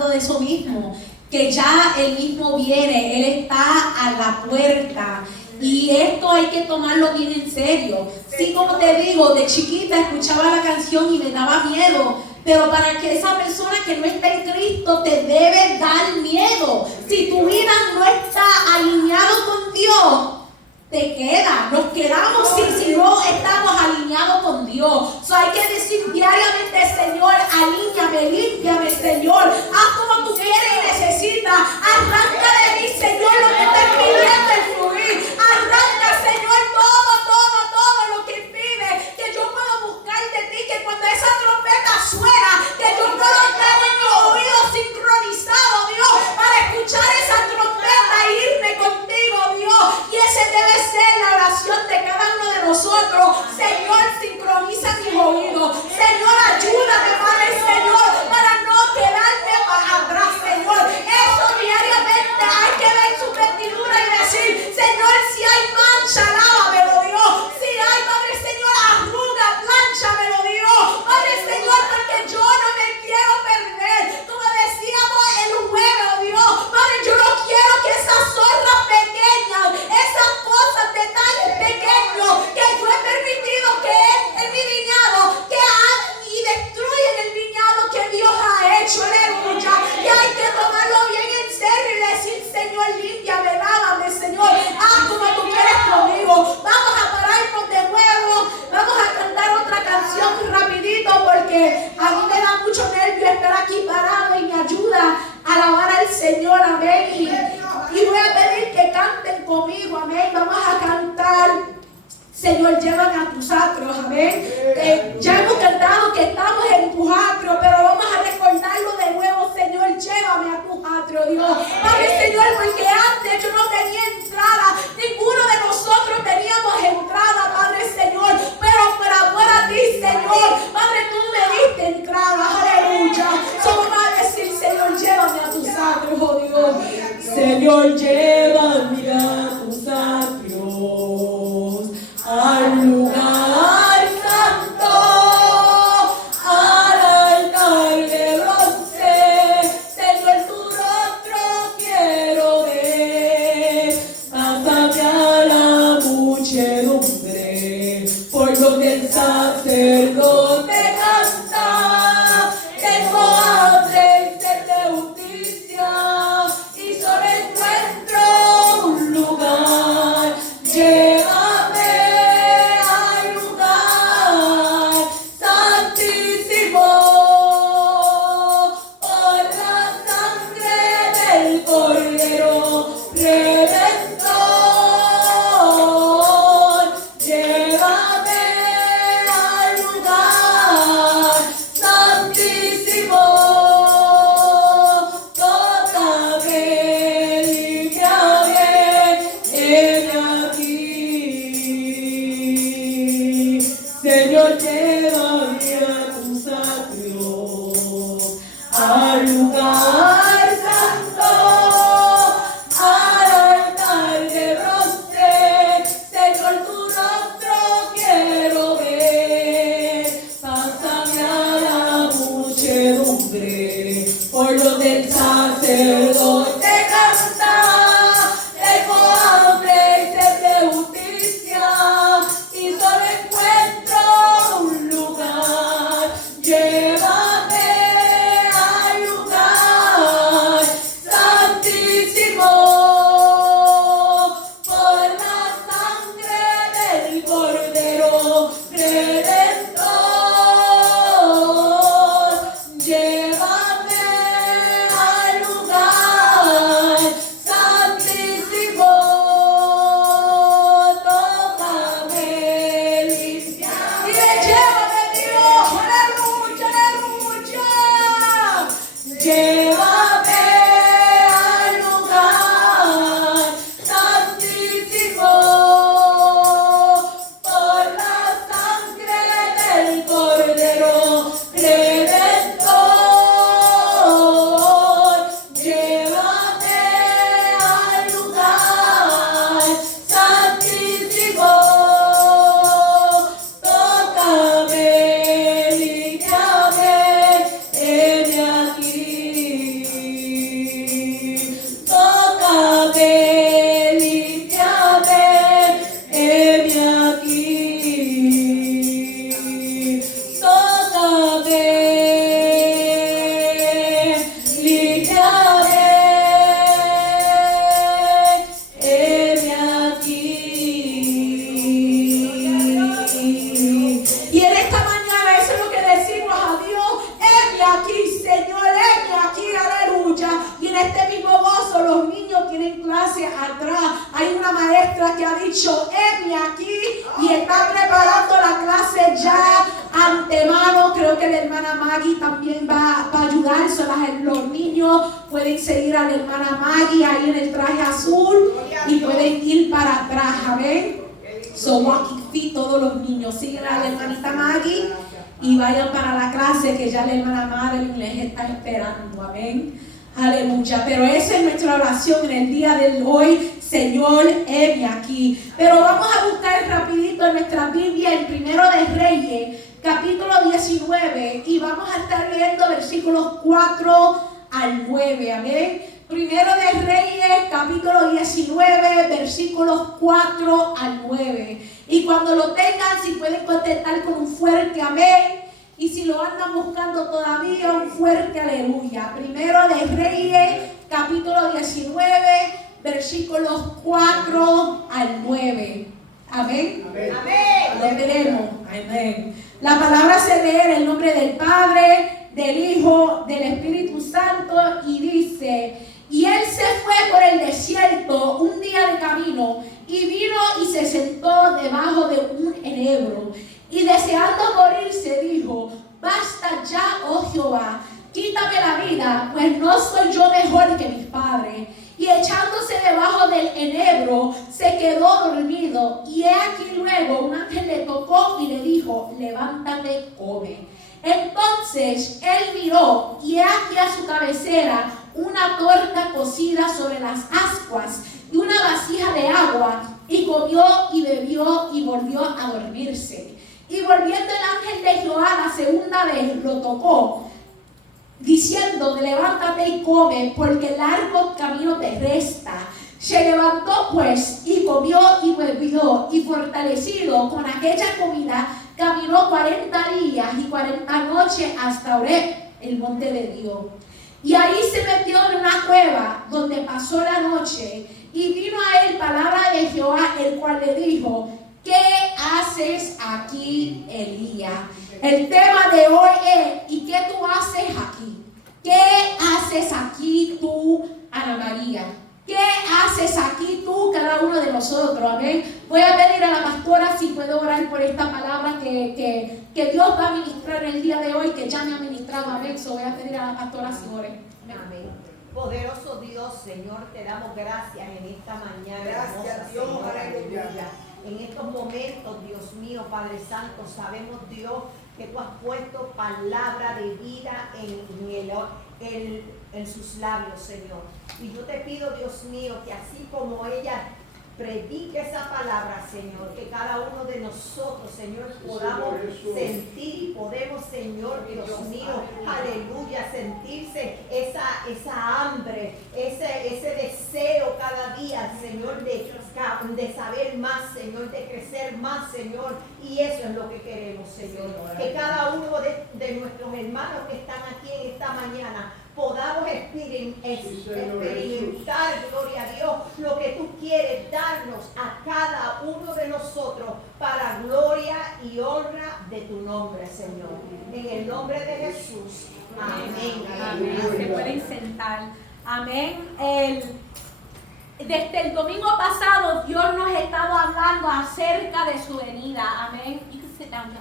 hablando de eso mismo, que ya Él mismo viene, Él está a la puerta. Y esto hay que tomarlo bien en serio. Sí, como te digo, de chiquita escuchaba la canción y me daba miedo. Pero para que esa persona que no está en Cristo te debe dar miedo. Si tu vida no está alineado con Dios, te queda. Nos quedamos si no estamos alineados con Dios. Hay que decir diariamente, Señor, alíñame, límpiame, Señor. Haz como tú quieres y necesitas. Arranca de mí, Señor, lo que está impidiendo el fluir. Arranca, Señor, todo lo que impide que yo pueda buscar de ti. Que cuando esa trompeta suena, que yo pueda tener mis oídos sincronizados, Dios, para escuchar esa trompeta e irme contigo, Dios. Y ese debe ser la oración de cada uno de nosotros. Señor, sincroniza mis oídos. Señor, ayúdame, Padre, Señor, para no quedarme atrás, Señor. Eso diariamente hay que ver su vestidura y decir, Señor, si hay mancha, lávamelo, Dios. Si hay, Padre, Señor, arruga, planchamelo, Dios. Padre, Señor, porque yo no me quiero perder. Como decíamos el juego, Dios. Padre, yo no quiero que esas zorras pequeñas, esas cosas, detalles pequeños que yo he permitido que en mi viñado, que hagan y destruyen el viñado que Dios ha hecho, aleluya. Y hay que tomarlo bien en serio y decir, Señor, límpiame, lávame, Señor, haz como tú quieres conmigo. Vamos a pararnos de nuevo, vamos a cantar otra canción rapidito, porque a mí me da mucho nervio estar aquí parado y me ayuda a alabar al Señor, amén. Y voy a pedir que canten conmigo, amén. Vamos a cantar, Señor, llévame a tus atrios, amén. Ya hemos cantado que estamos en tus atrios, pero vamos a recordarlo de nuevo, Señor, llévame a tus atrios, Dios. Padre, Señor, porque antes yo no tenía entrada, ninguno de nosotros teníamos entrada, Padre, Señor, pero por amor a ti, Señor, Padre, tú me diste entrada, aleluya. Solo va a decir, Señor, llévame a tus atrios, oh Dios. Señor, llévame a tus atrios, al lugar santo, al altar de bronce. Señor, tu rostro quiero ver. Pásame a la muchedumbre, por donde el sacerdote canta. Tengo hambre y sed de justicia, y solo encuentro un lugar. Llévame al lugar santísimo, por la sangre del Cordero Redentor. Llévame al lugar santísimo, tócame, límpiame, heme aquí. Señor, llévame a tus atrios, al lugar santo, al altar de bronce. Señor, tu rostro quiero ver. Pásame a la muchedumbre, por donde el sacerdote canta. Tengo hambre y sed de justicia, y solo encuentro un lugar. Llévame al lugar santísimo, por la sangre del Cordero Redentor. Llévame al lugar santísimo, tócame, límpiame. Y llévame, Dios, aleluya, aleluya. Llévame al lugar santísimo, por la sangre del Cordero Redentor. Llévame al lugar santísimo, tócame, límpiame, heme aquí. dicho, heme aquí, y está preparando la clase ya antemano. Creo que la hermana Maggie también va a ayudar. Los niños pueden seguir a la hermana Maggie ahí en el traje azul y pueden ir para atrás, amén. So walking feet, todos los niños siguen a la hermanita Maggie y vayan para la clase que ya la hermana Madeline les está esperando, amén. Aleluya. Pero esa es nuestra oración en el día de hoy. Señor, heme aquí. Pero vamos a buscar rapidito en nuestra Biblia el Primero de Reyes, capítulo 19, y vamos a estar leyendo versículos 4 al 9, amén. Primero de Reyes, capítulo 19, versículos 4 al 9. Y cuando lo tengan, si pueden contestar con un fuerte amén. Y si lo andan buscando todavía, un fuerte aleluya. Primero de Reyes, capítulo 19, versículos 4 al 9. Amén. Amén. Lo tenemos. Amén. La palabra se lee en el nombre del Padre, del Hijo, del Espíritu Santo, y dice: y él se fue por el desierto un día de camino, y vino y se sentó debajo de un enebro. Y deseando morirse, dijo: basta ya, oh Jehová, quítame la vida, pues no soy yo mejor que mis padres. Y echándose debajo del enebro, se quedó dormido. Y he aquí luego un ángel le tocó y le dijo: levántate, come. Entonces él miró, y he aquí a su cabecera una torta cocida sobre las ascuas y una vasija de agua, y comió y bebió y volvió a dormirse. Y volviendo el ángel de Jehová la segunda vez, lo tocó, diciendo: levántate y come, porque largo camino te resta. Se levantó pues y comió y bebió, y fortalecido con aquella comida, caminó 40 días y 40 noches hasta Horeb, el monte de Dios. Y ahí se metió en una cueva donde pasó la noche, y vino a él palabra de Jehová, el cual le dijo: ¿qué haces aquí, Elías? El tema de hoy es: ¿y qué tú haces aquí? ¿Qué haces aquí tú, Ana María? ¿Qué haces aquí tú, cada uno de nosotros? Amén. Voy a pedir a la pastora si puede orar por esta palabra que Dios va a ministrar el día de hoy, que ya me ha ministrado. Amén. So voy a pedir a la pastora si ore. Amén. Poderoso Dios, Señor, te damos gracias en esta mañana. Gracias, Dios, Señor, aleluya. En estos momentos, Dios mío, Padre Santo, sabemos, Dios, que tú has puesto palabra de vida en sus labios, Señor. Y yo te pido, Dios mío, que así como ella predique esa palabra, Señor, que cada uno de nosotros, Señor, podamos sentir y podemos, Señor, Dios mío, aleluya, sentirse esa hambre, ese deseo cada día, Señor, de saber más, Señor, de crecer más, Señor, y eso es lo que queremos, Señor, que cada uno de nuestros hermanos que están aquí en esta mañana podamos experimentar, gloria a Dios, lo que tú quieres darnos a cada uno de nosotros para gloria y honra de tu nombre, Señor. En el nombre de Jesús. Amén. Amén. Se pueden sentar. Amén. Desde el domingo pasado, Dios nos ha estado hablando acerca de su venida. Amén. You can sit down,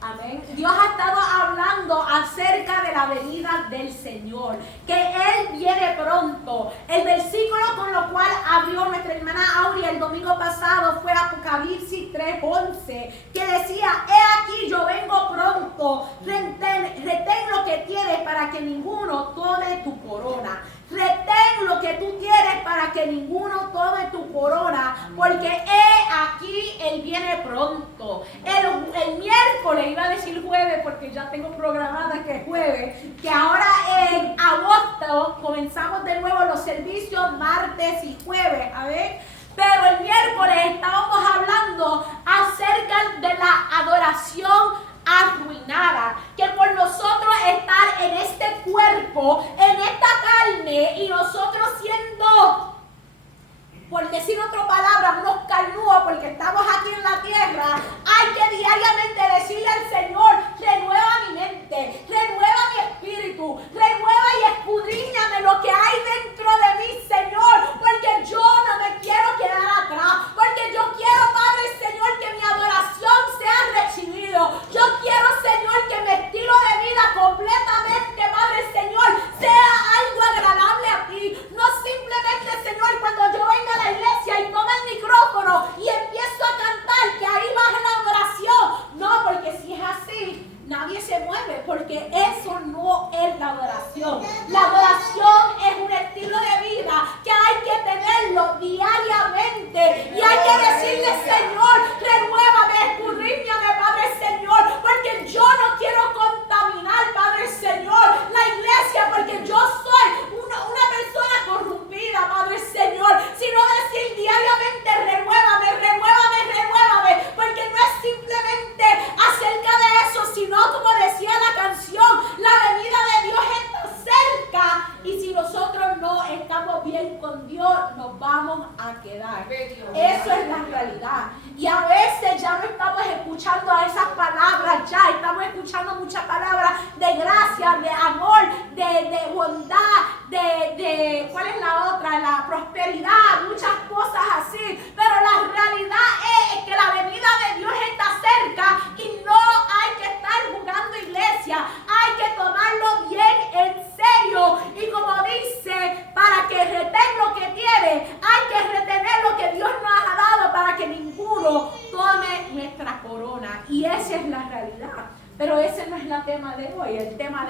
amén. Dios ha estado hablando acerca de la venida del Señor, que Él viene pronto. El versículo con lo cual abrió nuestra hermana Aurea el domingo pasado fue Apocalipsis 3:11, que decía: he aquí yo vengo pronto, retén lo que tienes para que ninguno tome tu corona. Retén lo que tú tienes para que ninguno tome tu corona, porque he aquí Él viene pronto. El miércoles, iba a decir jueves porque ya tengo programada que es jueves, que ahora en agosto comenzamos de nuevo los servicios martes y jueves, a ver. Pero el miércoles estábamos hablando acerca de la adoración arruinada, que por nosotros estar en este cuerpo, en esta carne, y nosotros siendo, por decir otra palabra, unos carnúos, porque estamos aquí en la tierra, hay que diariamente decirle al Señor: renueva mi mente, renueva mi espíritu, renueva y escudriñame lo que hay dentro de mí, Señor, porque yo no me quiero quedar atrás, porque bondad, ¿cuál es la otra? La prosperidad, muchas cosas así. Pero la realidad es que la venida de Dios está cerca y no hay que estar jugando iglesia. Hay que tomarlo bien en serio. Y como dice, para que retén lo que tiene, hay que retener lo que Dios nos ha dado para que ninguno tome nuestra corona. Y esa es la realidad. Pero ese no es el tema de hoy. El tema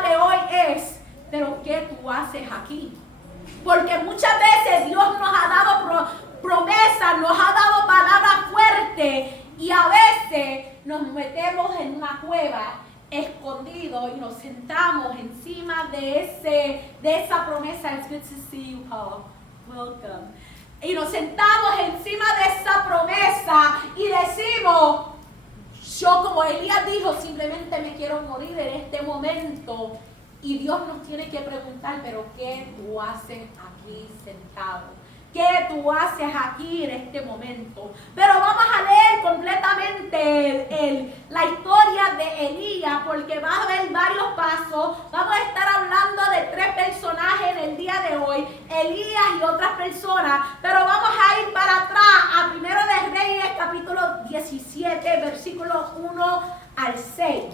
de hoy es, pero ¿qué tú haces aquí? Porque muchas veces Dios nos ha dado promesas, nos ha dado palabras fuertes y a veces nos metemos en una cueva escondido y nos sentamos encima de esa promesa. It's good to see you, Paul. Welcome. Y nos sentamos encima de esa promesa y decimos, yo, como Elías dijo, simplemente me quiero morir en este momento. Y Dios nos tiene que preguntar, pero ¿qué tú haces aquí sentado? ¿Qué tú haces aquí en este momento? Pero vamos a leer completamente la historia de Elías, porque va a haber varios pasos. Vamos a estar hablando de 3 personajes en el día de hoy, Elías y otras personas. Pero vamos a ir para atrás a 1 de Reyes, capítulo 17, versículos 1 al 6.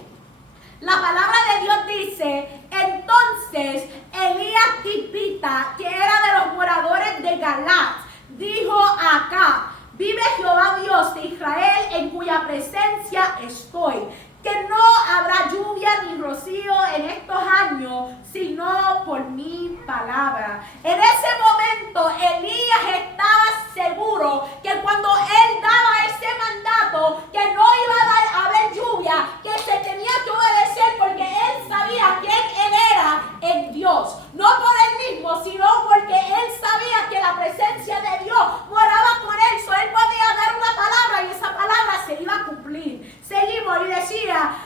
La palabra de Dios dice, entonces Elías Tibita, que era de los moradores de Galat, dijo a Acab, vive Jehová Dios de Israel, en cuya presencia estoy, que no habrá lluvia ni rocío en estos años, sino por mi palabra. En ese momento Elías estaba seguro que cuando él daba ese mandato, que no iba a haber lluvia, que se tenía que obedecer, porque él sabía quién él era en Dios. No por él mismo, sino porque él sabía que la presencia de Dios moraba con él. So él podía dar una palabra y esa palabra se iba a cumplir. Seguimos y decía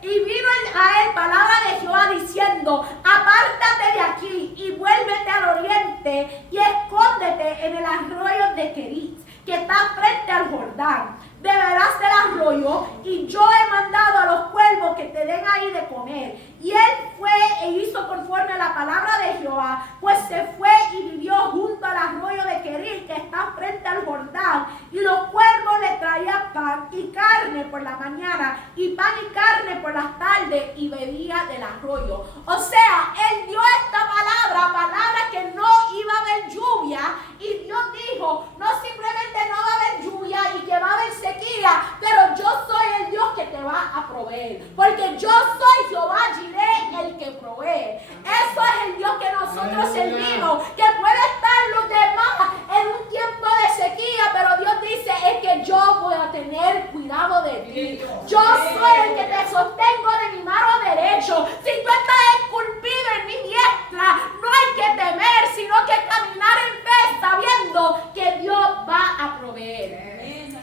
y vino a él palabra de Jehová diciendo, apártate de aquí y vuélvete al oriente y escóndete en el arroyo de Kerit, que está frente al Jordán. Beberás del arroyo y yo he mandado a los cuervos que te den ahí de comer. Y él fue e hizo conforme a la palabra de Jehová, pues se fue y vivió junto al arroyo de Kerit, que está frente al Jordán. Y los cuervos le traían pan y carne por la mañana, y pan y carne por las tardes, y bebía del arroyo. O sea, él dio esta palabra que no iba a haber lluvia, y Dios dijo, no simplemente no va a haber lluvia y que va a haber sequía, pero yo soy el Dios que te va a proveer, porque yo soy Jehová Jireh, el que provee. Eso es el Dios que nosotros servimos, que puede estar los demás en un tiempo de sequía, pero Dios dice, es que yo voy a tener cuidado de ti. Yo soy el que te sostengo de mi mano derecho. Si tú estás esculpido en mi diestra, no hay que temer, sino que caminar en fe, sabiendo que Dios va a proveer.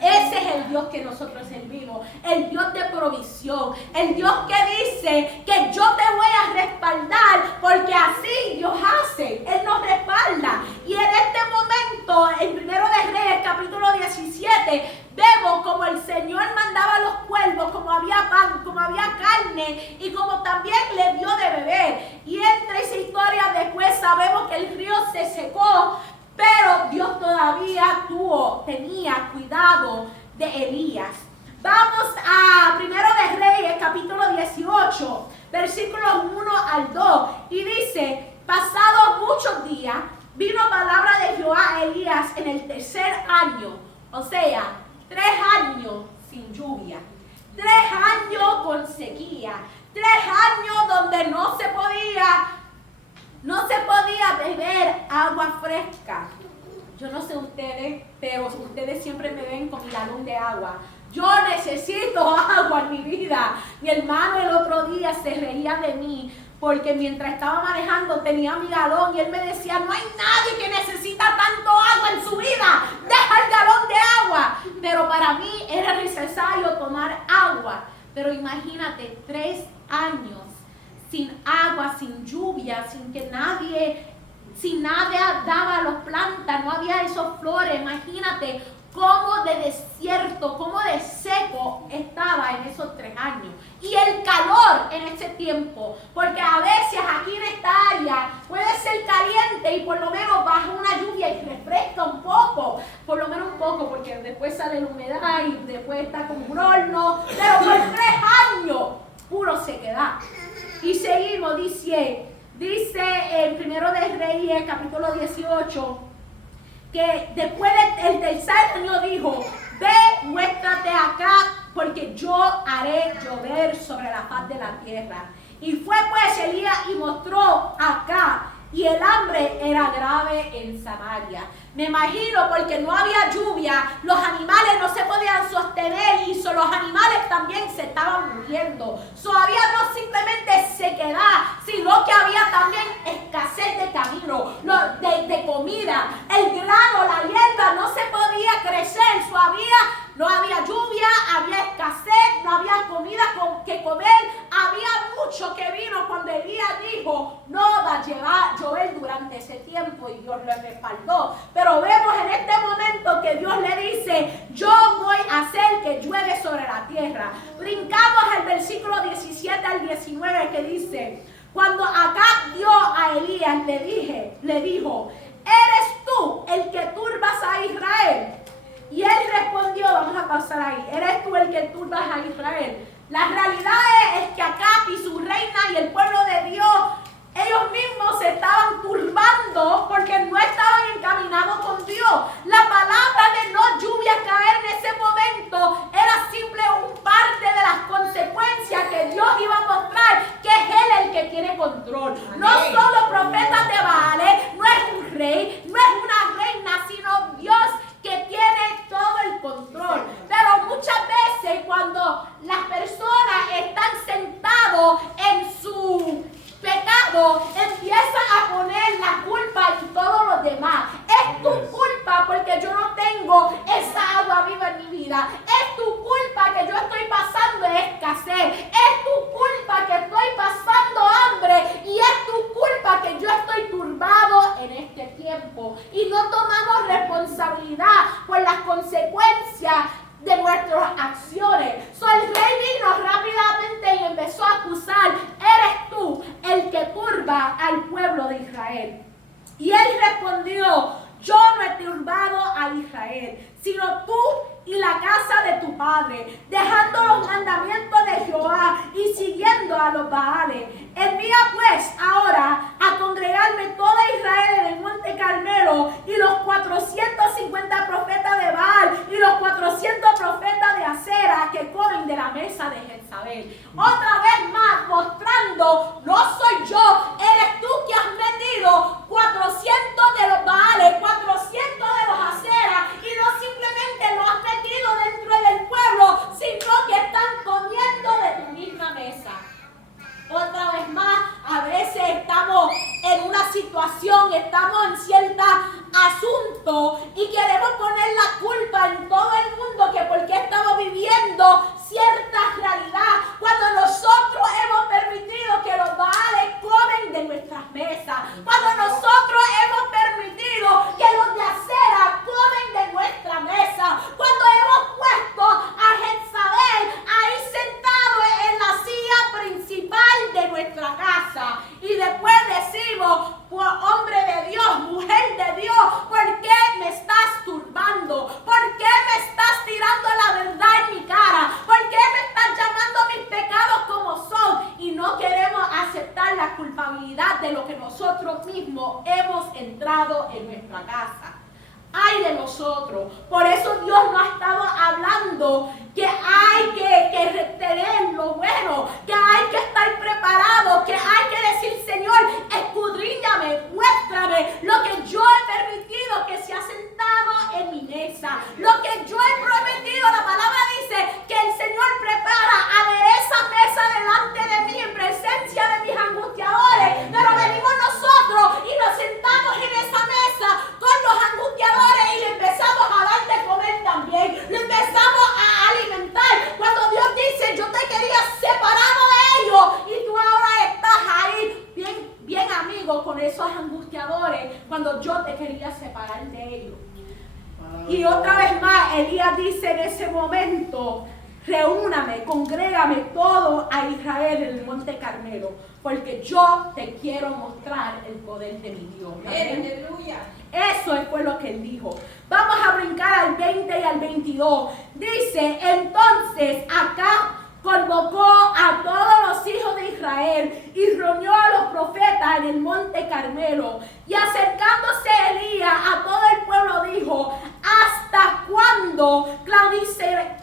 Ese es el Dios que nosotros servimos, el Dios de provisión, el Dios que dice que yo te voy a respaldar, porque así Dios hace, Él nos respalda. Y en este momento, en 1 de Reyes, capítulo 17, vemos como el Señor mandaba a los cuervos, como había pan, como había carne, y como también le dio de beber. Y entre esa historia después sabemos que el río se secó, pero Dios todavía tenía cuidado de Elías. Vamos a 1 de Reyes, capítulo 18, versículos 1 al 2. Y dice, pasados muchos días, vino palabra de Jehová a Elías en el 3er año. O sea, 3 años sin lluvia, 3 años con sequía, 3 años donde no se podía beber agua fresca. Yo no sé ustedes, pero ustedes siempre me ven con mi galón de agua. Yo necesito agua en mi vida. Mi hermano el otro día se reía de mí porque mientras estaba manejando tenía mi galón y él me decía, no hay nadie que necesita tanto agua en su vida. Deja el galón de agua. Pero para mí era necesario tomar agua. Pero imagínate, 3 años sin agua, sin lluvia, sin nadie daba a las plantas, no había esos flores. Imagínate cómo de desierto, cómo de seco estaba en esos 3 años. Y el calor en ese tiempo, porque a veces aquí en esta área puede ser caliente y por lo menos baja una lluvia y refresca un poco, por lo menos un poco, porque después sale la humedad y después está como un horno, pero por 3 años, puro sequedad. Y seguimos, dice en 1 de Reyes, capítulo 18, que después del tercer año dijo: ve, muéstrate acá, porque yo haré llover sobre la faz de la tierra. Y fue pues Elías y mostró acá, y el hambre era grave en Samaria. Me imagino, porque no había lluvia, los animales no se podían sostener y los animales también se estaban muriendo. Había no simplemente sequedad, sino que había también escasez de camino, de comida. El grano, la hierba no se podía crecer, no había lluvia, había escasez, no había comida que comer. Había mucho que vino cuando Elías dijo: no va a llover durante ese tiempo, y Dios le respaldó. Pero vemos en este momento que Dios le dice: yo voy a hacer que llueve sobre la tierra. Brincamos al versículo 17 al 19, que dice: cuando Acab vio a Elías, le dijo: ¿eres tú el que turbas a Israel? Y él respondió, vamos a pasar ahí: ¿eres tú el que turbas a Israel? La realidad es que Acab y su reina y el pueblo de Dios, ellos mismos se estaban turbando porque no estaban encaminados con Dios. La palabra de no lluvia caer en ese momento era simple un parte de las consecuencias que Dios iba a mostrar, que es Él el que tiene control. No solo profetas de Baal, no es un rey, no es una reina, sino Dios que tiene todo el control. Pero muchas veces cuando las personas están sentados en su pecado, empiezan a poner la culpa en todos los demás. Es tu culpa porque yo no tengo esa agua viva en mi vida. Es tu culpa que yo estoy pasando escasez. Es tu culpa que estoy pasando hambre. Y es tu culpa que yo estoy turbado en este tiempo. Y no tomamos responsabilidad por las consecuencias de nuestras acciones. El rey vino rápidamente y empezó a acusar: eres tú el que turba al pueblo de Israel. Y él respondió: yo no he turbado a Israel, sino tú y la casa de tu padre, dejando los mandamientos de Jehová y siguiendo a los Baales. Envía pues ahora a congregarme toda Israel en el monte Carmelo, y los 450 profetas de Baal y los 400 profetas de Acera que comen de la mesa de Jezabel. Otra vez más mostrando: no soy yo, eres tú que has metido 400 de los Baales, 400 de los Acera, y no simplemente lo has metido dentro del pueblo, sino que están comiendo de tu misma mesa. Otra vez más, a veces estamos en una situación, estamos en cierto asunto y queremos poner la culpa en todo el mundo, que porque estamos viviendo cierta realidad, cuando nosotros hemos permitido que los Baales comen de nuestras mesas, cuando nosotros hemos permitido que los de Acera comen de nuestra mesa, cuando hemos puesto a Jezabel ahí sentado en la silla principal de nuestra casa, y después decimos: hombre de Dios, mujer de Dios, ¿por qué me estás turbando? ¿Por qué me estás tirando la verdad en mi cara? ¿Por qué me estás llamando mis pecados como son? Y no queremos aceptar la culpabilidad de lo que nosotros mismos hemos entrado en nuestra casa. Ay de nosotros. Por eso Dios nos ha estado hablando que hay que retener lo bueno, que hay que estar preparado, que hay que decir: Señor, escudriñame, muéstrame lo que yo he permitido que se ha sentado en mi mesa, lo que yo he prometido. La palabra dice que el Señor prepara, adereza mesa delante de mí en presencia de mis angustiadores, pero venimos nosotros y nos sentamos en esa mesa con los angustiadores y le empezamos a dar de comer también, le empezamos a alimentar, cuando Dios dice: yo te quería separado de ellos y tú ahora estás ahí bien amigo con esos angustiadores, cuando yo te quería separar de ellos. Y otra vez más, Elías dice en ese momento: reúname, congrégame todo a Israel en el monte Carmelo, porque yo te quiero mostrar el poder de mi Dios. Aleluya. Eso fue lo que él dijo. Vamos a brincar al 20 y al 22. Dice: entonces Acab convocó a todos los hijos de Israel y reunió a los profetas en el monte Carmelo. Y acercándose Elías a todo el pueblo dijo: ¿hasta cuándo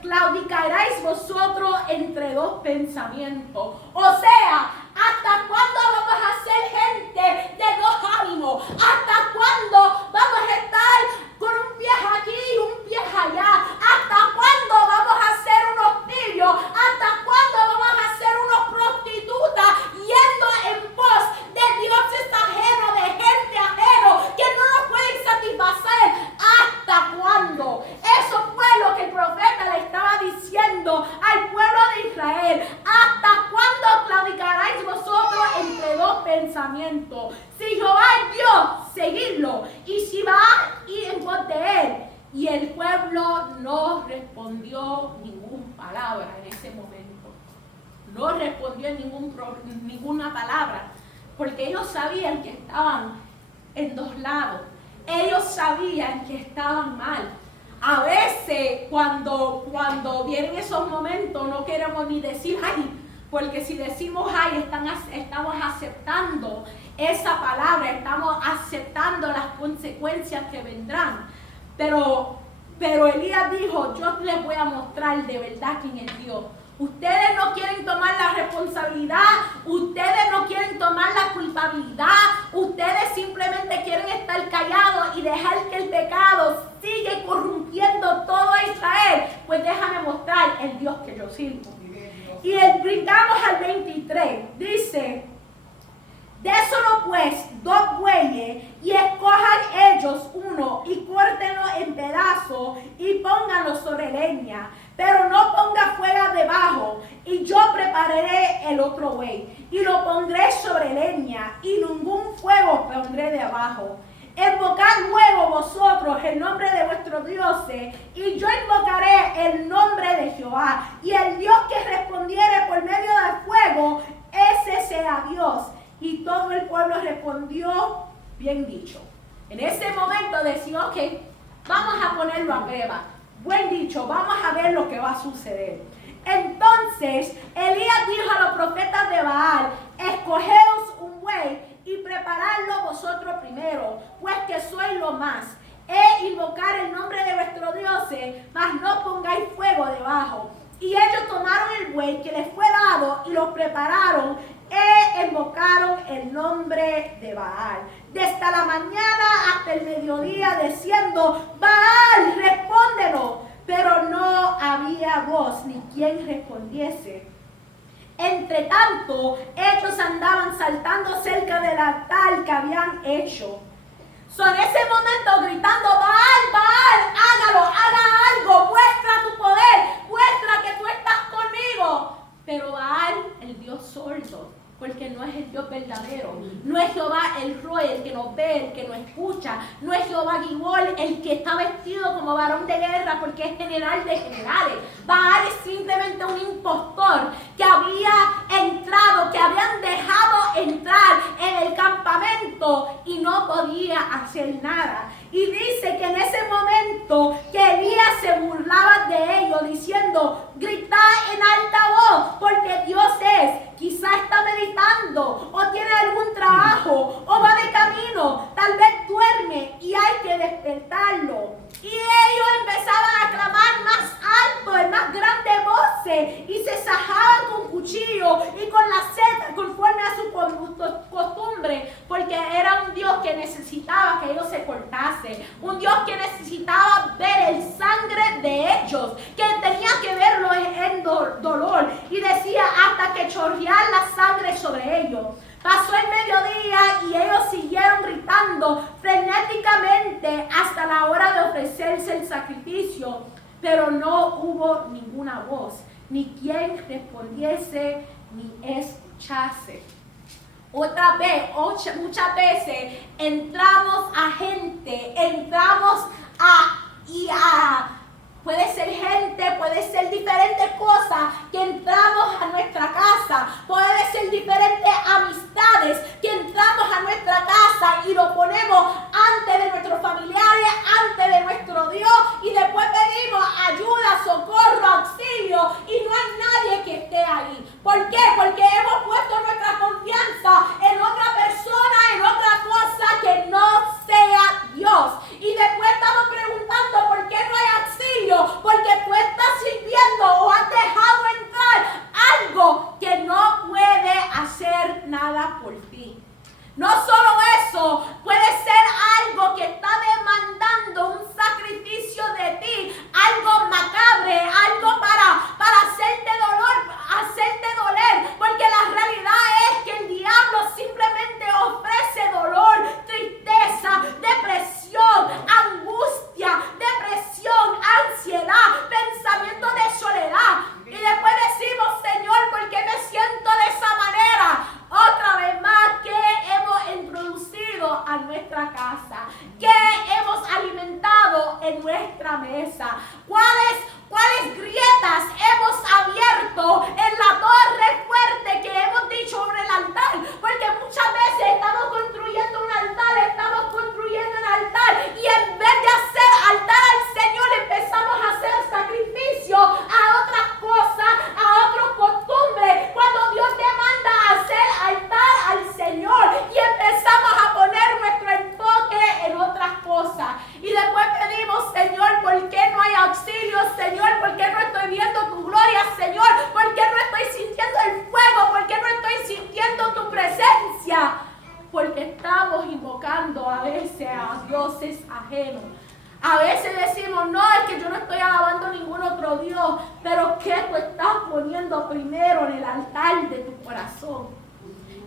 claudicaréis vosotros entre dos pensamientos? O sea, ¿hasta cuándo vamos a ser gente de dos ánimos? ¿Hasta cuándo vamos a estar con un pie aquí y un pie allá? ¿Hasta cuándo vamos a ser unos tibios? ¿Hasta cuándo vamos a ser unos prostitutas yendo en pos de dioses ajenos, de gente ajeno que no nos pueden satisfacer? ¿Hasta cuándo? Eso fue lo que el profeta le estaba diciendo al pueblo de Israel. ¿Hasta cuándo claudicaréis vosotros entre dos pensamientos? Si Jehová es Dios, seguidlo, y si va y en pos de él. Y el pueblo no respondió ninguna palabra en ese momento. No respondió ninguna palabra, porque ellos sabían que estaban en dos lados. Ellos sabían que estaban mal. A veces cuando vienen esos momentos no queremos ni decir ay, porque si decimos ay estamos aceptando esa palabra, estamos aceptando las consecuencias que vendrán. Pero Elías dijo: yo les voy a mostrar de verdad quién es Dios. Ustedes no quieren tomar la responsabilidad, ustedes no quieren tomar la culpabilidad, ustedes simplemente quieren estar callados y dejar que el pecado siga corrompiendo todo a Israel. Pues déjame mostrar el Dios que yo sirvo. Y brincamos al 23, dice: de solo pues 2 bueyes, y escojan ellos uno, y córtenlo en pedazos, y pónganlo sobre leña, pero no ponga fuego debajo, y yo prepararé el otro buey, y lo pondré sobre leña, y ningún fuego pondré debajo. Invocad luego vosotros el nombre de vuestros dioses, y yo invocaré el nombre de Jehová, y el Dios que respondiere por medio del fuego, ese será Dios. Y todo el pueblo respondió: bien dicho. En ese momento decía: ok, vamos a ponerlo a prueba. Buen dicho, vamos a ver lo que va a suceder. Entonces Elías dijo a los profetas de Baal: escogeos un buey y preparadlo vosotros primero, pues que sois lo más. Invocar el nombre de vuestros dioses, mas no pongáis fuego debajo. Y ellos tomaron el buey que les fue dado y lo prepararon e invocaron el nombre de Baal. Desde la mañana hasta el mediodía, diciendo: Baal, respóndenos. Pero no había voz ni quien respondiese. Entre tanto, ellos andaban saltando cerca del altar que habían hecho. En ese momento gritando: Baal, Baal, haga algo, muestra tu poder, muestra que tú estás conmigo. Pero Baal, el Dios sordo, porque no es el Dios verdadero, no es Jehová el Roy, el que nos ve, el que nos escucha, no es Jehová Gibor, el que está vestido como varón de guerra, porque es general de generales. Baal es simplemente un impostor que había entrado, que habían dejado entrar en el campamento y no podía hacer nada. Y dice que en ese momento que Elías se burlaba de ellos, diciendo: gritad en alta voz, porque Dios es. Quizá está meditando, o tiene algún trabajo, o va de camino, tal vez duerme y hay que despertarlo. Y ellos empezaban a clamar más alto, en más grandes voces, y se sajaban con cuchillo y con la seta conforme a su costumbre, porque era un Dios que necesitaba que ellos se cortasen, un Dios que necesitaba ver el sangre de ellos, que tenía que verlo en dolor, y decía: hasta que chorreara la sangre sobre ellos. Pasó el mediodía y ellos siguieron gritando frenéticamente hasta la hora de ofrecerse el sacrificio, pero no hubo ninguna voz, ni quien respondiese ni escuchase. Otra vez, muchas veces entramos a gente, puede ser gente, puede ser diferentes cosas que entramos a nuestra casa, puede ser diferentes amistades que entramos a nuestra casa y lo ponemos antes de nuestros familiares, antes de nuestro Dios, y después pedimos ayuda, socorro, auxilio, y no hay nadie que esté ahí. ¿Por qué? Porque hemos puesto nuestra confianza en otra persona, en otra cosa que no sea Dios. Y después estamos preguntando por qué no hay auxilio, porque tú estás sirviendo o has dejado entrar algo que no puede hacer nada por ti. No solo eso, puede ser algo que está demandando un sacrificio de ti, algo macabre, algo para hacerte doler, porque la realidad es que el diablo simplemente ofrece dolor, tristeza, depresión, angustia, ansiedad, pensamiento de soledad. Y después decimos, Señor, ¿por qué me siento de esa manera? Otra vez más, ¿qué hemos introducido a nuestra casa? ¿Qué hemos alimentado en nuestra mesa? ¿Cuáles grietas hemos abierto en la torre fuerte que hemos dicho sobre el altar? Porque muchas veces estamos construyendo un altar, y en vez de hacer altar al Señor, empezamos a hacer sacrificio a otras cosas, a otras costumbres, cuando Dios te manda a hacer altar al Señor, y empezamos a poner nuestro enfoque en otras cosas. Y después pedimos, Señor, ¿por qué no hay auxilio? Señor, ¿por qué no estoy viendo tu gloria? Señor, ¿por qué no estoy sintiendo el fuego? ¿Por qué no estoy sintiendo tu presencia? Porque estamos invocando a veces a dioses ajenos. A veces decimos, no, es que yo no estoy alabando a ningún otro Dios, pero ¿qué tú estás poniendo primero en el altar de tu corazón?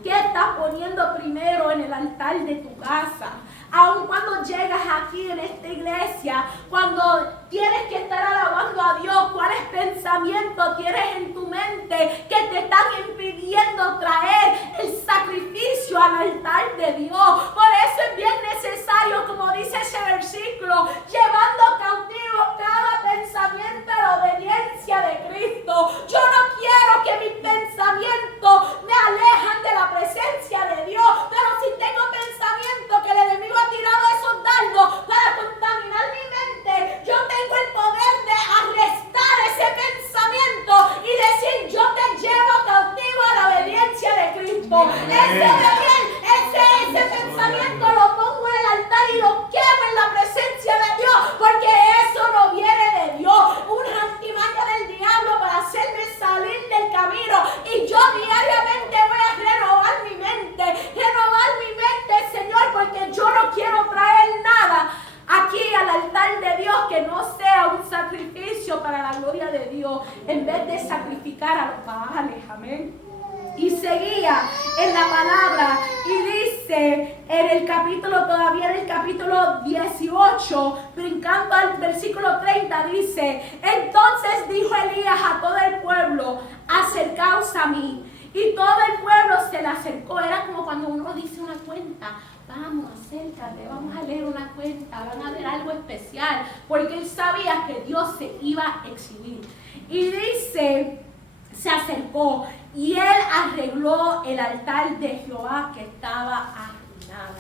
¿Qué estás poniendo primero en el altar de tu casa? Aun cuando llegas aquí en esta iglesia, cuando tienes que estar alabando a Dios, ¿cuáles pensamientos tienes en tu mente que te están impidiendo traer el sacrificio al altar de Dios? Por eso es bien necesario, como dice ese versículo, llevando cautivo cada pensamiento a la obediencia de Cristo. Yo no quiero que mis pensamientos me alejan de la presencia de Dios, pero si tengo pensamientos que el enemigo ha tirado esos dardos para contaminar mi mente, yo tengo el poder de arrestar ese pensamiento y decir, yo te llevo cautivo a la obediencia de Cristo. Ese pensamiento lo pongo en el altar y lo quemo en la presencia de Dios, porque eso no viene de Dios. Una artimaña del diablo para hacerme salir del camino, y yo diariamente voy a renovar mi mente, Señor, porque yo no quiero traer nada aquí al altar de Dios que no sea un sacrificio para la gloria de Dios, en vez de sacrificar a los baales. Amén. Y seguía en la palabra y dice en el capítulo 18, brincando al versículo 30, dice: entonces dijo Elías a todo el pueblo, acercaos a mí. Y todo el pueblo se le acercó. Era como cuando uno dice una cuenta. Vamos, acércate, vamos a leer una cuenta, van a ver algo especial, porque él sabía que Dios se iba a exhibir. Y dice, se acercó y él arregló el altar de Jehová que estaba arruinado.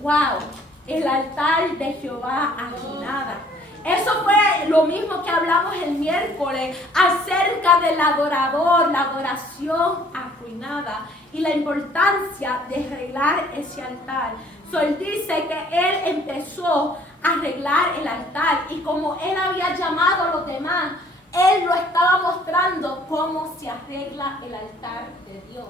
¡Wow! El altar de Jehová arruinado. Eso fue lo mismo que hablamos el miércoles acerca del adorador, la adoración arruinada y la importancia de arreglar ese altar. Él dice que él empezó a arreglar el altar, y como él había llamado a los demás, él lo estaba mostrando cómo se arregla el altar de Dios.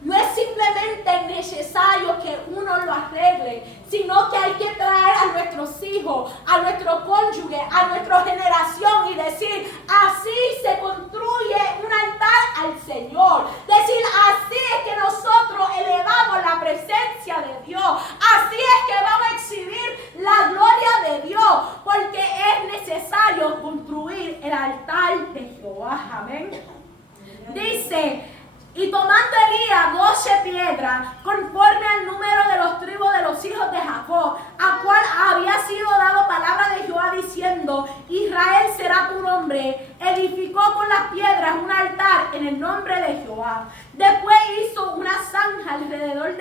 No es simplemente necesario que uno lo arregle, sino que hay que traer a nuestros hijos, a nuestro cónyuge, a nuestra generación y decir, así se construye un altar al Señor. Decir, así es que nosotros elevamos la presencia de Dios. Así es que vamos a exhibir la gloria de Dios, porque es necesario construir el altar de Jehová. Amén. Dice: y tomando Elías 12 piedras, conforme al número de los tribus de los hijos de Jacob, a cual había sido dado palabra de Jehová,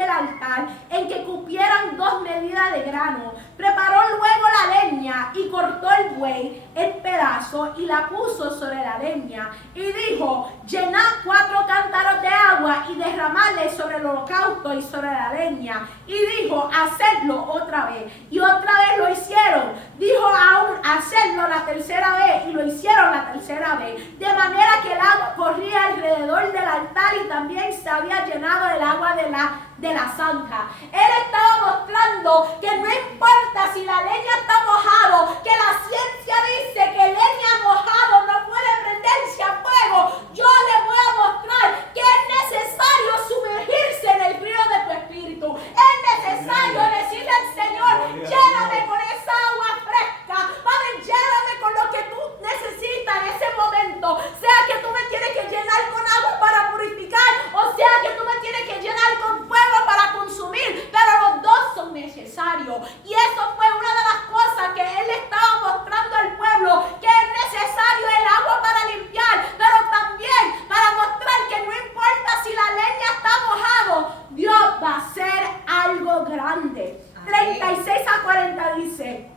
del altar en que cupieran 2 medidas de grano. Preparó luego la leña y cortó el buey en pedazos y la puso sobre la leña. Y dijo: llenad 4 cántaros de agua y derramadle sobre el holocausto y sobre la leña. Y dijo: hacedlo otra vez. Y otra vez lo hicieron. Dijo aún: hacedlo la tercera vez. Y lo hicieron la tercera vez. De manera que el agua corría alrededor del altar y también se había llenado el agua de la zanja. Él estaba mostrando que no importa si la leña está mojado, que la ciencia dice que leña mojado no puede prenderse a fuego. Yo le voy a mostrar que es necesario sumergirse en el río de tu espíritu. Es necesario decirle al Señor: lléname con esa agua fresca. Padre, lléname con lo que tú necesitas en ese momento. Sea que tú me tienes que llenar con agua para purificar, o sea que tú me tienes que llenar con fuego para consumir, pero los dos son necesarios. Y eso fue una de las cosas que él estaba mostrando al pueblo, que es necesario el agua para limpiar, pero también para mostrar que no importa si la leña está mojado, Dios va a hacer algo grande. 36 a 40 dice: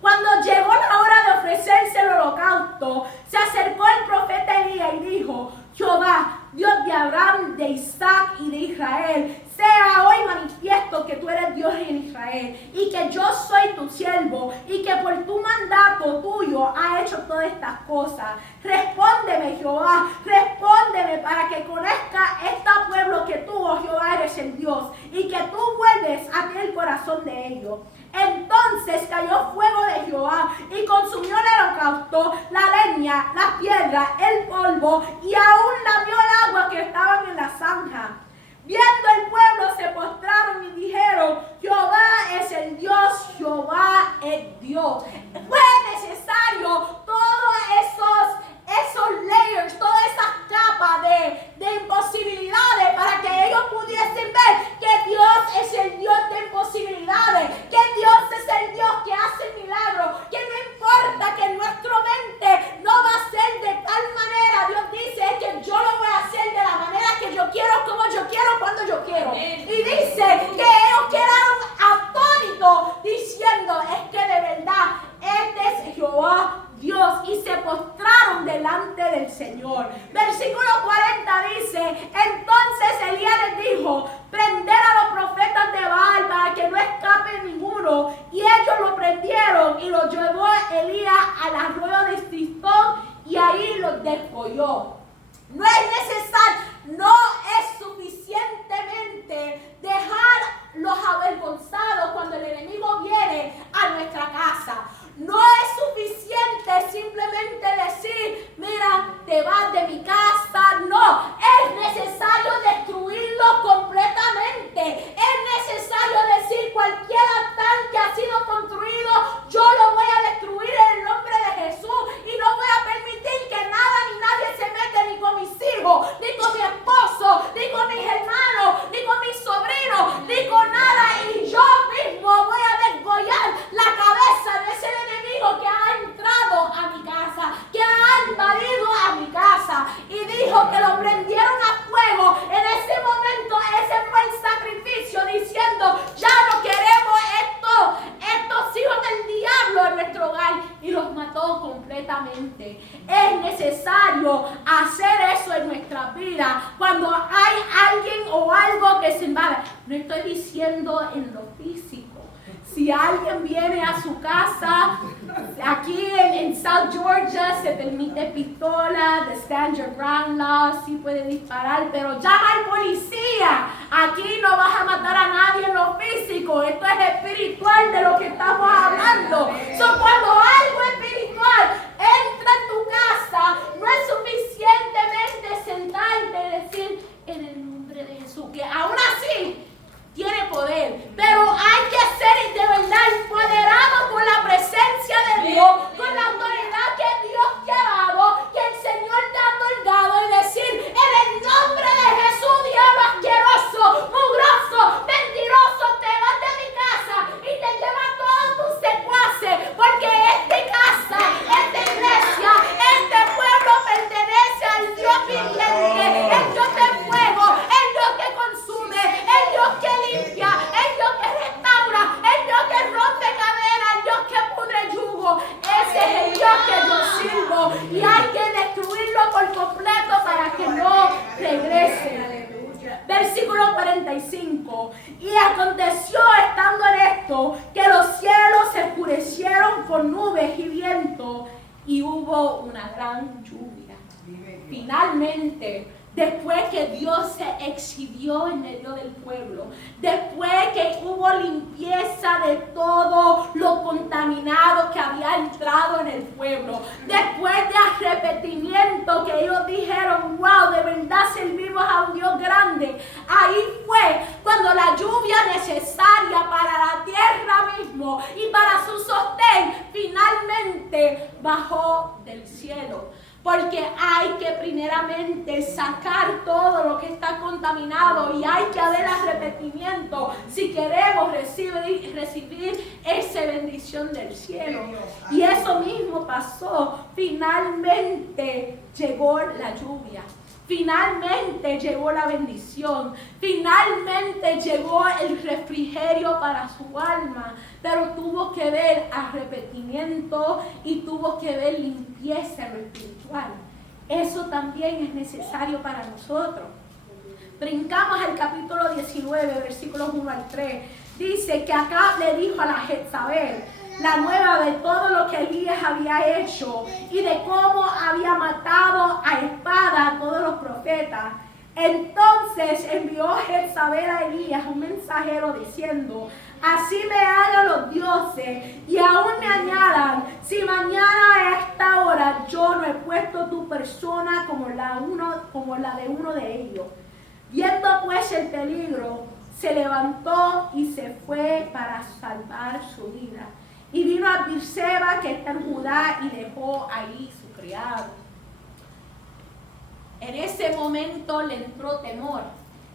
cuando llegó la hora de ofrecerse el holocausto, se acercó el profeta Elías y dijo: Jehová, Dios de Abraham, de Isaac y de Israel, sea hoy manifiesto que tú eres Dios en Israel y que yo soy tu siervo y que por tu mandato tuyo has hecho todas estas cosas. Respóndeme, Jehová, respóndeme para que conozca este pueblo que tú, oh Jehová, eres el Dios y que tú vuelves a ti el corazón de ellos. Entonces cayó fuego de Jehová y consumió el holocausto, la leña, la piedra, el polvo y aún lamió el agua que estaban en la zanja. Viendo el pueblo se postraron y dijeron: Jehová es el Dios, Jehová es Dios. Fue necesario todos esos layers, todas esas capas de imposibilidades para que ellos pudiesen ver que Dios es el Dios de imposibilidades, que Dios es el Dios que hace milagros, que no importa que nuestra mente no va a ser de tal manera. Dios dice: es que yo lo voy a hacer de la manera que yo quiero, como yo quiero, cuando yo quiero. Y dice que ellos quedaron atónitos diciendo: es que de verdad este es Jehová Dios, y se postraron delante del Señor. Versículo 40 dice: entonces Elías les dijo: prender a los profetas de Baal para que no escape ninguno. Y ellos lo prendieron y lo llevó Elías al arroyo de Sistón y ahí los descolló. No es necesario, no es suficientemente dejarlos avergonzados cuando el enemigo viene a nuestra casa. No es suficiente simplemente decir: mira, te vas de mi casa. No, es necesario destruirlo completamente. Es necesario decir: cualquier altar que ha sido construido, yo lo voy a destruir en el nombre de Jesús. Y no voy a permitir que nada ni nadie se meta ni con mis hijos, ni con mi esposo, ni con mis hermanos, ni con mis sobrinos, ni con nada. Y yo mismo voy a desgollar la cabeza de ese enemigo que ha entrado a mi casa, que ha invadido a mi casa. Y dijo que lo prendieron a fuego. En ese momento ese fue el sacrificio, diciendo: ya no queremos estos hijos del diablo en nuestro hogar. Y los mató completamente. Es necesario hacer eso en nuestra vida cuando hay alguien o algo que se invade. No estoy diciendo en lo físico. Si alguien viene a su casa, aquí en South Georgia se permite pistola, the Stand Your Ground Law, sí puede disparar, pero llama al policía. Aquí no vas a matar a nadie en lo físico, esto es espiritual de lo que estamos hablando. Cuando algo espiritual entra en tu casa, no es suficientemente sentarte y decir: en el nombre de Jesús, que aún así tiene poder, pero hay que ser de verdad empoderado con la presencia de Dios, con la autoridad que Dios te ha dado, que el Señor te ha otorgado, y decir: en el nombre de Jesús, diablo asqueroso, mugroso, mentiroso, te vas de mi casa y te llevas todos tus secuaces, porque Y aconteció estando en esto, que los cielos se oscurecieron con nubes y viento, y hubo una gran lluvia. Finalmente, después que Dios se exhibió en medio del pueblo, después que hubo limpieza de todo lo contaminado que había entrado en el pueblo, después de arrepentimiento que ellos dijeron, wow, de verdad servimos a un Dios grande, ahí fue cuando la lluvia necesaria para la tierra mismo y para su sostén finalmente bajó del cielo. Porque hay que primeramente sacar todo lo que está contaminado y hay que haber arrepentimiento si queremos recibir esa bendición del cielo. Y eso mismo pasó. Finalmente llegó la lluvia. Finalmente llegó la bendición, finalmente llegó el refrigerio para su alma, pero tuvo que ver arrepentimiento y tuvo que ver limpieza en lo espiritual. Eso también es necesario para nosotros. Brincamos al capítulo 19, versículos 1 al 3. Dice que acá le dijo a la Jezabel la nueva de todo lo que Elías había hecho y de cómo había matado a espada a todos los profetas. Entonces envió Jezabel a Elías un mensajero diciendo, así me hagan los dioses y aún me añadan, si mañana a esta hora yo no he puesto tu persona como la de uno de ellos. Viendo pues el peligro, se levantó y se fue para salvar su vida. Y vino a Beerseba, que está en Judá, y dejó ahí su criado. En ese momento le entró temor.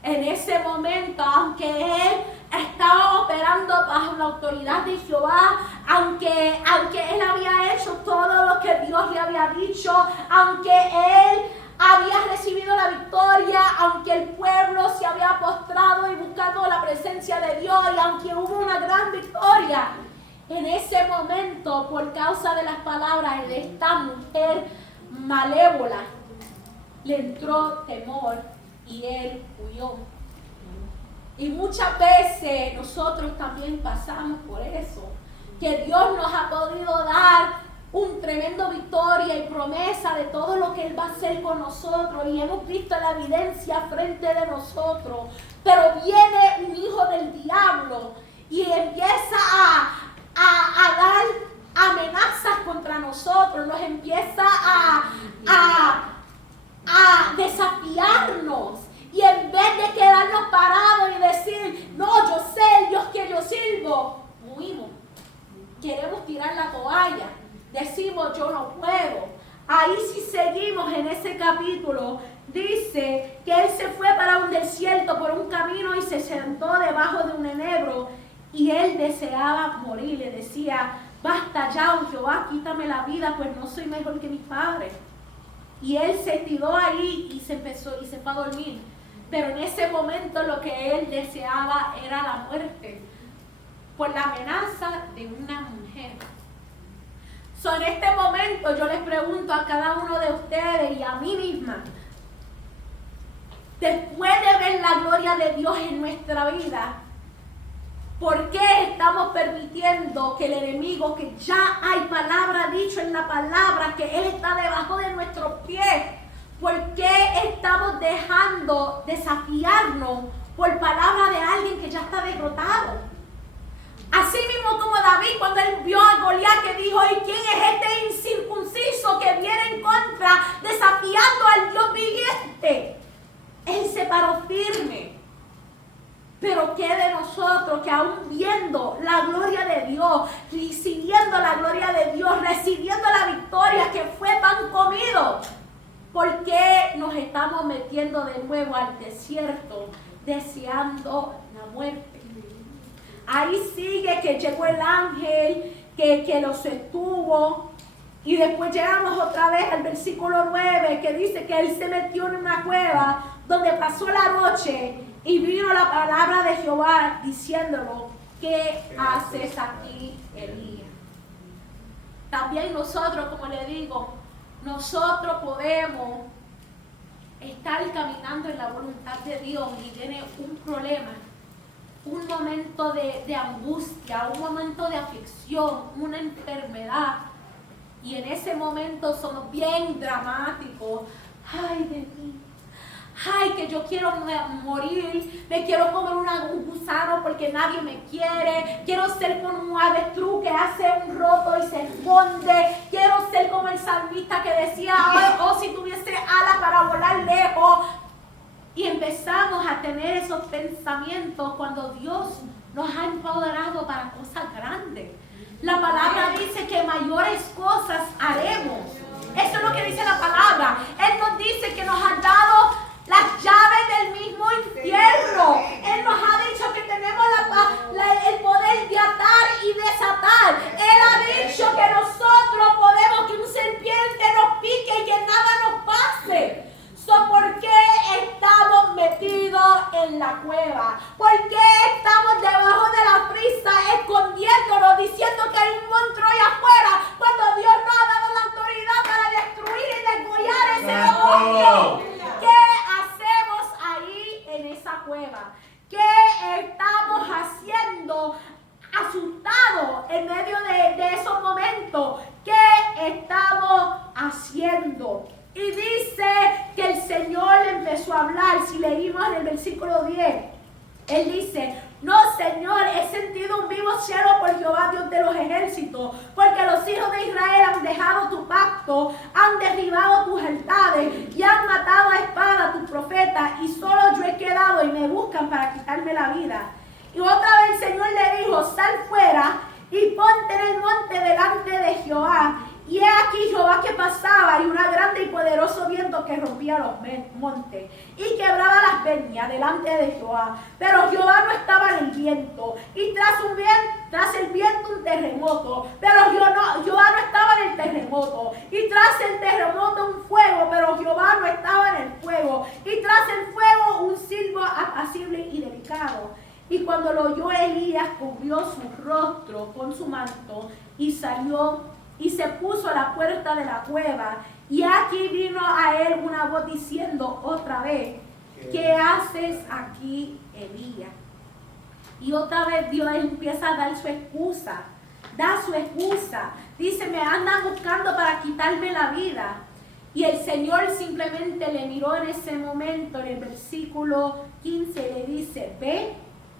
En ese momento, aunque él estaba operando bajo la autoridad de Jehová, aunque él había hecho todo lo que Dios le había dicho, aunque él había recibido la victoria, aunque el pueblo se había postrado y buscado la presencia de Dios, y aunque hubo una gran victoria, en ese momento, por causa de las palabras de esta mujer malévola, le entró temor y él huyó. Y muchas veces nosotros también pasamos por eso, que Dios nos ha podido dar un tremendo victoria y promesa de todo lo que Él va a hacer con nosotros, y hemos visto la evidencia frente de nosotros, pero viene un hijo del diablo y empieza a dar amenazas contra nosotros, nos empieza a desafiarnos, y en vez de quedarnos parados y decir, no, yo sé el Dios que yo sirvo, huimos, queremos tirar la toalla, decimos yo no puedo. Ahí si seguimos en ese capítulo, dice que él se fue para un desierto por un camino y se sentó debajo de un enebro. Y él deseaba morir, le decía, basta ya, oh Jehová, quítame la vida, pues no soy mejor que mis padres. Y él se tiró ahí y se fue a dormir. Pero en ese momento lo que él deseaba era la muerte, por la amenaza de una mujer. En este momento yo les pregunto a cada uno de ustedes y a mí misma, después de ver la gloria de Dios en nuestra vida, ¿por qué estamos permitiendo que el enemigo, que ya hay palabra dicho en la palabra, que él está debajo de nuestros pies, por qué estamos dejando desafiarnos por palabra de alguien que ya está derrotado? Así mismo como David, cuando él vio a Goliat, que dijo, ¿y quién es este incircunciso que viene en contra, desafiando al Dios viviente? Él se paró firme. Pero qué de nosotros que aún viendo la gloria de Dios, recibiendo la gloria de Dios, recibiendo la victoria que fue tan comido, ¿por qué nos estamos metiendo de nuevo al desierto deseando la muerte? Ahí sigue que llegó el ángel que los sostuvo, y después llegamos otra vez al versículo 9, que dice que él se metió en una cueva donde pasó la noche. Y vino la palabra de Jehová diciéndolo, ¿qué haces aquí, Elías? También nosotros, como le digo, nosotros podemos estar caminando en la voluntad de Dios y viene un problema. un momento de angustia, un momento de aflicción, una enfermedad. Y en ese momento somos bien dramáticos. Ay de mí. Ay, que yo quiero morir, me quiero comer un gusano porque nadie me quiere, quiero ser como un avestruz que hace un roto y se esconde, quiero ser como el salmista que decía, oh, si tuviese alas para volar lejos. Y empezamos a tener esos pensamientos cuando Dios nos ha empoderado para cosas grandes. La palabra dice que mayores cosas haremos. Eso es lo que dice la palabra. Él nos dice que nos ha dado las llaves del mismo infierno. Él nos ha dicho que tenemos el poder de atar y desatar. Él ha dicho que nosotros podemos, que un serpiente nos pique y que nada nos pase. ¿Por qué estamos metidos en la cueva? ¿Por qué estamos debajo de la frisa escondiéndonos, diciendo que hay un monstruo allá afuera, cuando Dios nos ha dado la autoridad para destruir y degollar ese monstruo? ¿Qué hacemos ahí en esa cueva? ¿Qué estamos haciendo asustados en medio de esos momentos? ¿Qué estamos haciendo? Y dice que el Señor le empezó a hablar. Si leímos en el versículo 10, Él dice, no, Señor, he sentido un vivo celo por Jehová, Dios de los ejércitos, porque los hijos de Israel han dejado tu pacto, han derribado tus altares y han matado a espada a tus profetas, y solo yo he quedado y me buscan para quitarme la vida. Y otra vez el Señor le dijo, sal fuera y ponte en el monte delante de Jehová. Y he aquí Jehová que pasaba, y una grande y poderoso viento que rompía los montes y quebraba las peñas delante de Jehová. Pero Jehová no estaba en el viento, y tras el viento un terremoto, pero Jehová no estaba en el terremoto, y tras el terremoto un fuego, pero Jehová no estaba en el fuego, y tras el fuego un silbo apacible y delicado. Y cuando lo oyó Elías, cubrió su rostro con su manto y salió y se puso a la puerta de la cueva. Y aquí vino a él una voz diciendo otra vez, ¿qué haces aquí, Elías? Y otra vez Dios empieza a dar su excusa. Da su excusa. Dice, me andan buscando para quitarme la vida. Y el Señor simplemente le miró en ese momento, en el versículo 15, le dice, ve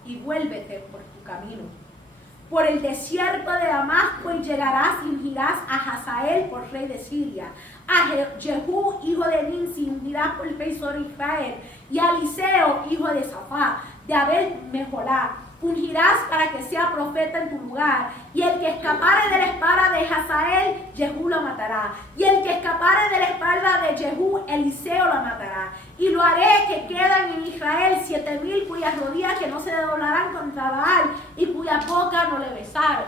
y vuélvete por tu camino, por el desierto de Damasco, y llegarás y ungirás a Hazael por rey de Siria, a Jehú, hijo de Nimsi, ungirás por el rey sobre Israel, y a Eliseo, hijo de Safá, de Abel-Meholá, ungirás para que sea profeta en tu lugar, y el que escapare de la espada de Hazael, Jehú lo matará, y el que escapare de la espada de Jehú, Eliseo lo matará. Y lo haré que quedan en Israel 7,000 cuyas rodillas que no se doblarán contra Baal y cuya boca no le besaron.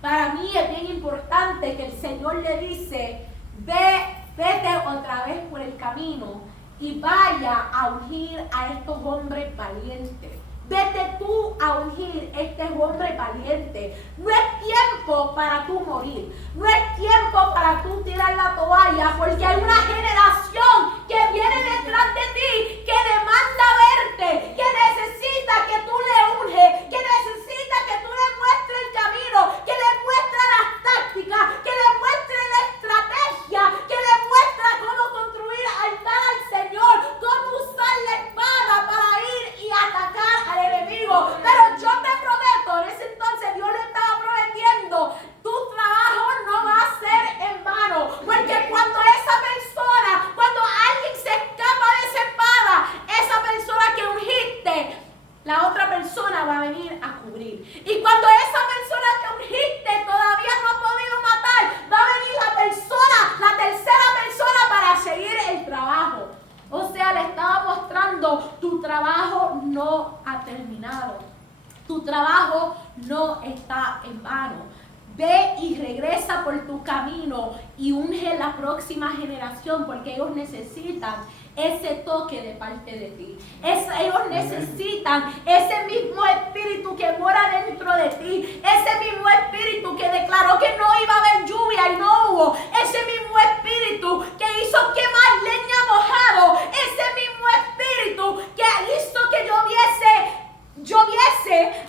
Para mí es bien importante que el Señor le dice, vete otra vez por el camino y vaya a ungir a estos hombres valientes. Vete tú a ungir este hombre valiente. No es tiempo para tú morir. No es tiempo para tú tirar la toalla, porque hay una generación que viene detrás de ti, que demanda verte, que necesita que tú le unges, que necesita que tú le muestres el camino, que le muestres las tácticas, que le muestres la estrategia, que le muestres cómo construir altar al Señor, cómo usar la espada para ir y atacar al enemigo. Pero yo te prometo, en ese entonces Dios le estaba prometiendo, tu trabajo no va a ser en vano, porque cuando alguien se escapa de esa espada, esa persona que ungiste, la otra persona va a venir a cubrir. Y cuando esa persona que ungiste todavía no ha podido matar, va a venir la tercera persona para seguir el trabajo. O sea, le estaba mostrando, tu trabajo no ha terminado. Tu trabajo no está en vano. Ve y regresa por tu camino y unge la próxima generación, porque ellos necesitan ese toque de parte de ti. Ellos necesitan ese mismo espíritu que mora dentro de ti, ese mismo espíritu que declaró que no iba a haber lluvia y no hubo, ese mismo espíritu que hizo quemar leña mojado, ese mismo espíritu que hizo que lloviese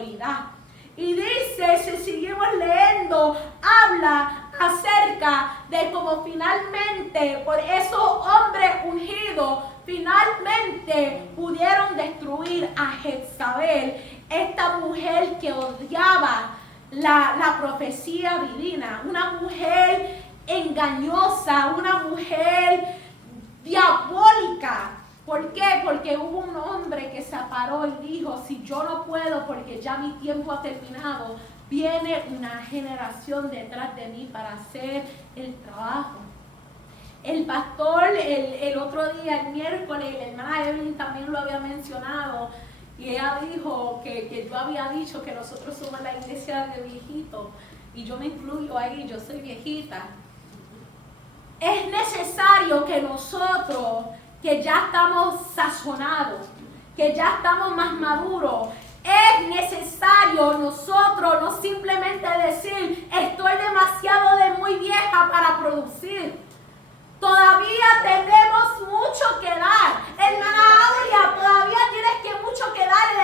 autoridad. Y dice, si seguimos leyendo, habla acerca de cómo finalmente, por esos hombres ungidos, finalmente pudieron destruir a Jezabel, esta mujer que odiaba la profecía divina, una mujer engañosa, una mujer diabólica. ¿Por qué? Porque hubo un hombre que se paró y dijo, si yo no puedo porque ya mi tiempo ha terminado, viene una generación detrás de mí para hacer el trabajo. El pastor el otro día, el miércoles, la hermana Evelyn también lo había mencionado, y ella dijo que yo había dicho que nosotros somos la iglesia de viejitos, y yo me incluyo ahí, yo soy viejita. Es necesario que nosotros, que ya estamos sazonados, que ya estamos más maduros, es necesario nosotros no simplemente decir, estoy demasiado de muy vieja para producir. Todavía tenemos mucho que dar. Hermana Aurea, todavía tienes que mucho que dar.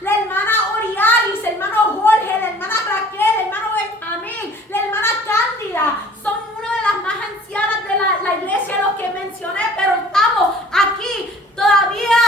La hermana Orialis, el hermano Jorge, la hermana Raquel, el hermano Benjamín, la hermana Cándida, son una de las más ancianas de la iglesia, los que mencioné, pero estamos aquí. Todavía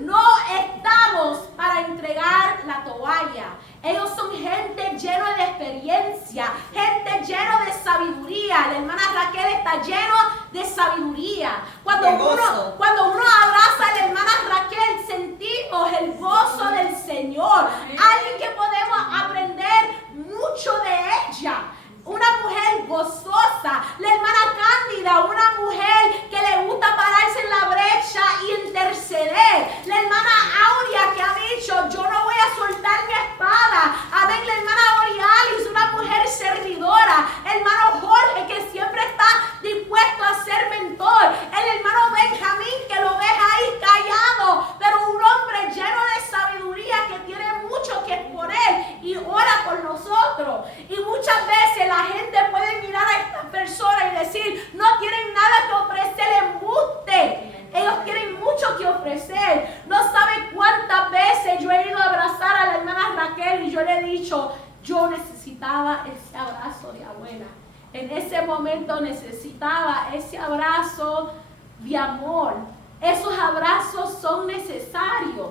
no estamos para entregar la toalla. Ellos son gente llena de experiencia, gente llena de sabiduría. La hermana Raquel está llena de sabiduría. Cuando uno abraza a la hermana Raquel, sentimos el gozo del Señor. Alguien que podemos aprender mucho de ella. Una mujer gozosa. La hermana Cándida, una mujer que le gusta pararse en la brecha y interceder. La hermana Aurea que ha dicho, yo no voy a soltar mi espada. Amén. La hermana Orialis, una mujer servidora. El hermano Jorge que siempre está dispuesto a ser mentor. El hermano Benjamín que lo ves ahí callado, pero un hombre lleno de sabiduría que tiene mucho que exponer y ora por nosotros. Y muchas veces la gente puede mirar a estas personas y decir, no tienen nada que ofrecer, embuste. Ellos tienen mucho que ofrecer. No saben cuántas veces yo he ido a abrazar a la hermana Raquel y yo le he dicho, yo necesitaba ese abrazo de abuela. En ese momento necesitaba ese abrazo de amor. Esos abrazos son necesarios.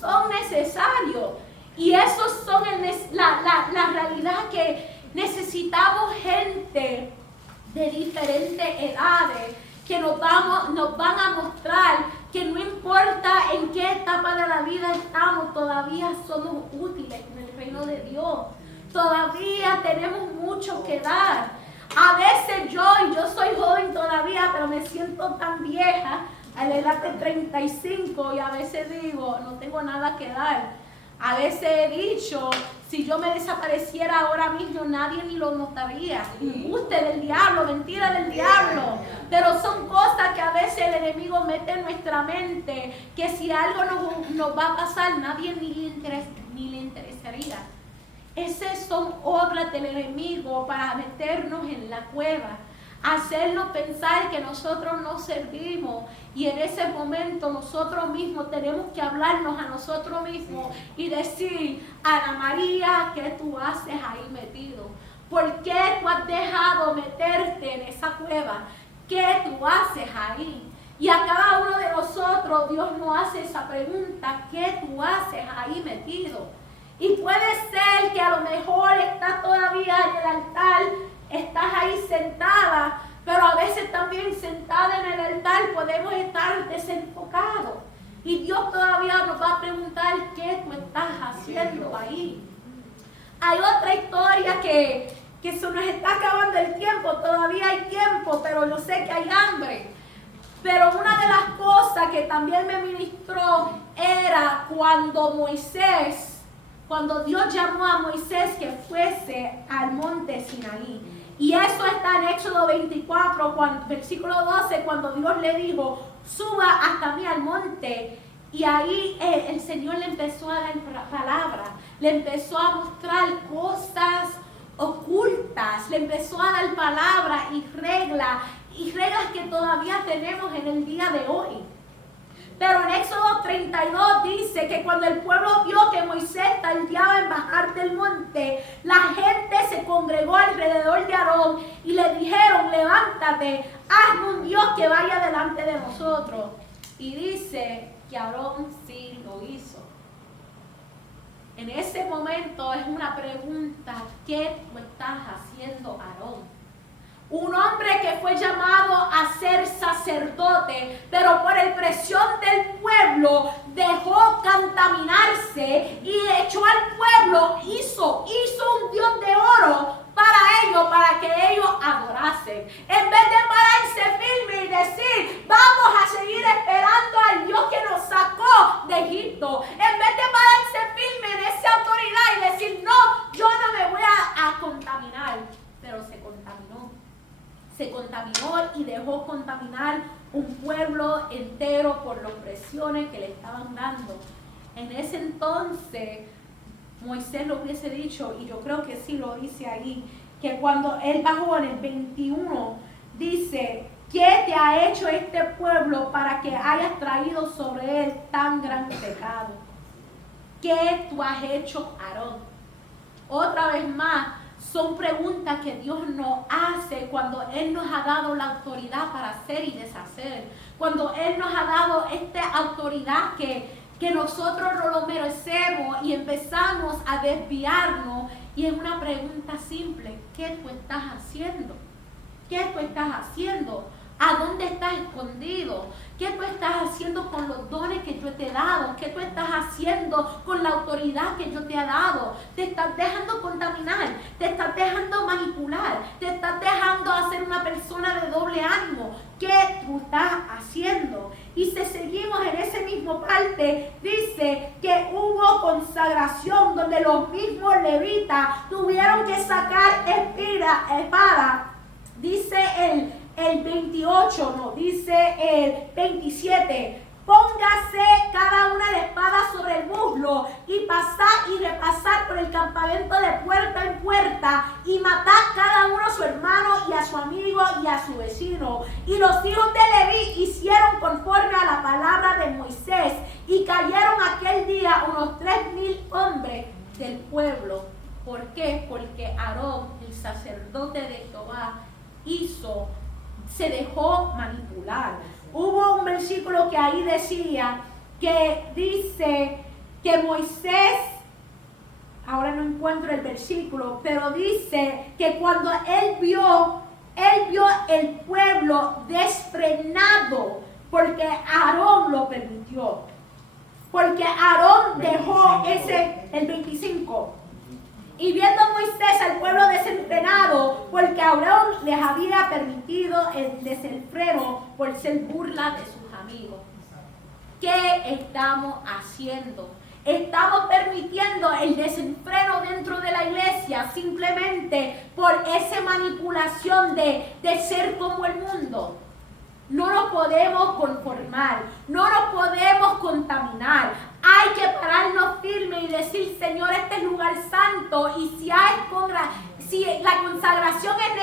Son necesarios. Y esos son la realidad que necesitamos gente de diferentes edades que nos van a mostrar que no importa en qué etapa de la vida estamos, todavía somos útiles en el reino de Dios. Todavía tenemos mucho que dar. A veces yo soy joven todavía, pero me siento tan vieja a la edad de 35 y a veces digo, no tengo nada que dar. A veces he dicho, si yo me desapareciera ahora mismo, nadie ni lo notaría. Embuste del diablo, mentira del diablo. Pero son cosas que a veces el enemigo mete en nuestra mente, que si algo nos va a pasar, nadie ni le interesaría. Esas son obras del enemigo para meternos en la cueva, hacernos pensar que nosotros no servimos, y en ese momento nosotros mismos tenemos que hablarnos a nosotros mismos y decir, Ana María, ¿qué tú haces ahí metido? ¿Por qué tú has dejado meterte en esa cueva? ¿Qué tú haces ahí? Y a cada uno de nosotros Dios nos hace esa pregunta, ¿qué tú haces ahí metido? Y puede ser que a lo mejor estás todavía en el altar, estás ahí sentada, pero a veces también sentada en el altar podemos estar desenfocados. Y Dios todavía nos va a preguntar, ¿qué tú estás haciendo ahí? Hay otra historia que se nos está acabando el tiempo, todavía hay tiempo, pero yo sé que hay hambre. Pero una de las cosas que también me ministró era cuando Dios llamó a Moisés que fuese al monte Sinaí. Y eso está en Éxodo 24, versículo 12, cuando Dios le dijo, suba hasta mí al monte. Y ahí el Señor le empezó a dar palabra, le empezó a mostrar cosas ocultas, le empezó a dar palabra y reglas que todavía tenemos en el día de hoy. Pero en Éxodo 32 dice que cuando el pueblo vio que Moisés tardeaba en bajar del monte, la gente se congregó alrededor de Aarón y le dijeron: levántate, hazme un Dios que vaya delante de nosotros. Y dice que Aarón sí lo hizo. En ese momento es una pregunta: ¿qué tú estás haciendo, Aarón? Un hombre que fue llamado a ser sacerdote, pero por el presión del pueblo dejó contaminarse y echó al pueblo, hizo un Dios de oro para que ellos adorasen. En vez de pararse firme y decir: vamos a seguir esperando al Dios que nos sacó de Egipto, en vez de pararse firme en esa autoridad y decir: no, yo no me voy a contaminar, pero se contaminó y dejó contaminar un pueblo entero por las presiones que le estaban dando. En ese entonces Moisés lo hubiese dicho, y yo creo que sí lo dice ahí, que cuando él bajó en el 21, dice: ¿qué te ha hecho este pueblo para que hayas traído sobre él tan gran pecado? ¿Qué tú has hecho, Aarón? Otra vez más, son preguntas que Dios nos hace cuando Él nos ha dado la autoridad para hacer y deshacer. Cuando Él nos ha dado esta autoridad que nosotros no lo merecemos y empezamos a desviarnos. Y es una pregunta simple: ¿qué tú estás haciendo? ¿Qué tú estás haciendo? ¿A dónde estás escondido? ¿Qué tú estás haciendo con los dones que yo te he dado? ¿Qué tú estás haciendo con la autoridad que yo te he dado? Te estás dejando contaminar, te estás dejando manipular, te estás dejando hacer una persona de doble ánimo. ¿Qué tú estás haciendo? Y si seguimos en ese mismo parte, dice que hubo consagración donde los mismos levitas tuvieron que sacar espada. Dice el 28, no, dice el 27: póngase cada una de espada sobre el muslo y pasar y repasar por el campamento de puerta en puerta y matar cada uno a su hermano y a su amigo y a su vecino. Y los hijos de Leví hicieron conforme a la palabra de Moisés y cayeron aquel día unos 3,000 hombres del pueblo. ¿Por qué? Porque Aarón, el sacerdote de Jehová, se dejó manipular. Hubo un versículo que ahí decía, que dice que Moisés, ahora no encuentro el versículo, pero dice que cuando él vio el pueblo desfrenado, porque Aarón lo permitió. Porque Aarón dejó el 25. Y viendo Moisés al pueblo desenfrenado, porque Aarón les había permitido el desenfreno por ser burla de sus amigos. ¿Qué estamos haciendo? Estamos permitiendo el desenfreno dentro de la iglesia simplemente por esa manipulación de ser como el mundo. No nos podemos conformar, no nos podemos contaminar. Hay que pararnos firme y decir: Señor, este es lugar santo, y si la consagración es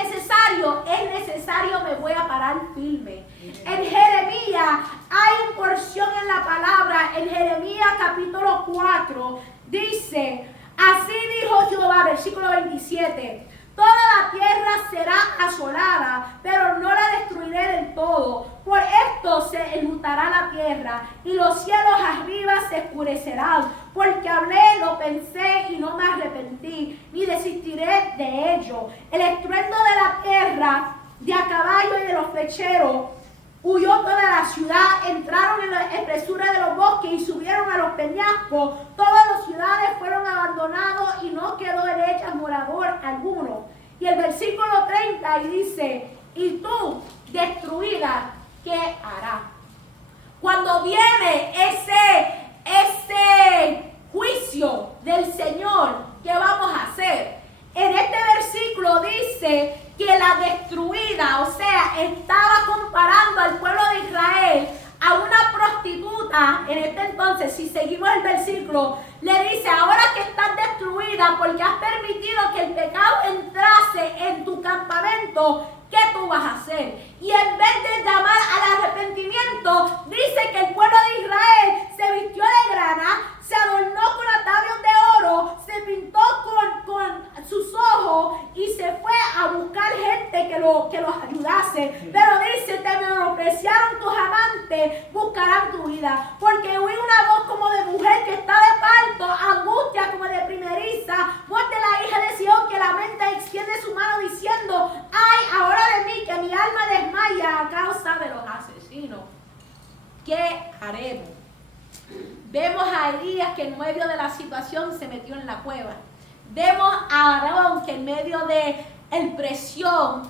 necesario, me voy a parar firme. En Jeremías hay una porción en la palabra, en Jeremías capítulo 4, dice: así dijo Jehová, versículo 27: toda la tierra será asolada, pero no la destruiré del todo. Por esto se enlutará la tierra, y los cielos arriba se oscurecerán. Porque hablé, lo pensé, y no me arrepentí, ni desistiré de ello. El estruendo de la tierra, de a caballo y de los flecheros, huyó toda la ciudad, entraron en la espesura de los bosques y subieron a los peñascos. Todas las ciudades fueron abandonadas y no quedó en ellas morador alguno. Y el versículo 30 y dice: y tú, destruida, ¿qué harás? Cuando viene ese juicio del Señor, ¿qué vamos a hacer? En este versículo dice que la destruida, o sea, estaba comparando al pueblo de Israel a una prostituta. En este entonces, si seguimos el versículo, le dice: ahora que estás destruida porque has permitido que el pecado entrase en tu campamento, ¿qué tú vas a hacer? Y en vez de llamar al arrepentimiento, dice que el pueblo de Israel se vistió de grana, se adornó con atavios de oro, se pintó los ayudase. Pero dice, te menospreciaron tus amantes, buscarán tu vida. Porque oí una voz como de mujer que está de parto, angustia como de primeriza, voz de la hija de Sión que lamenta y extiende su mano diciendo, ay, ahora de mí, que mi alma desmaya a causa de los asesinos. ¿Qué haremos? Vemos a Elías que en medio de la situación se metió en la cueva. Vemos a Aarón que en medio de la presión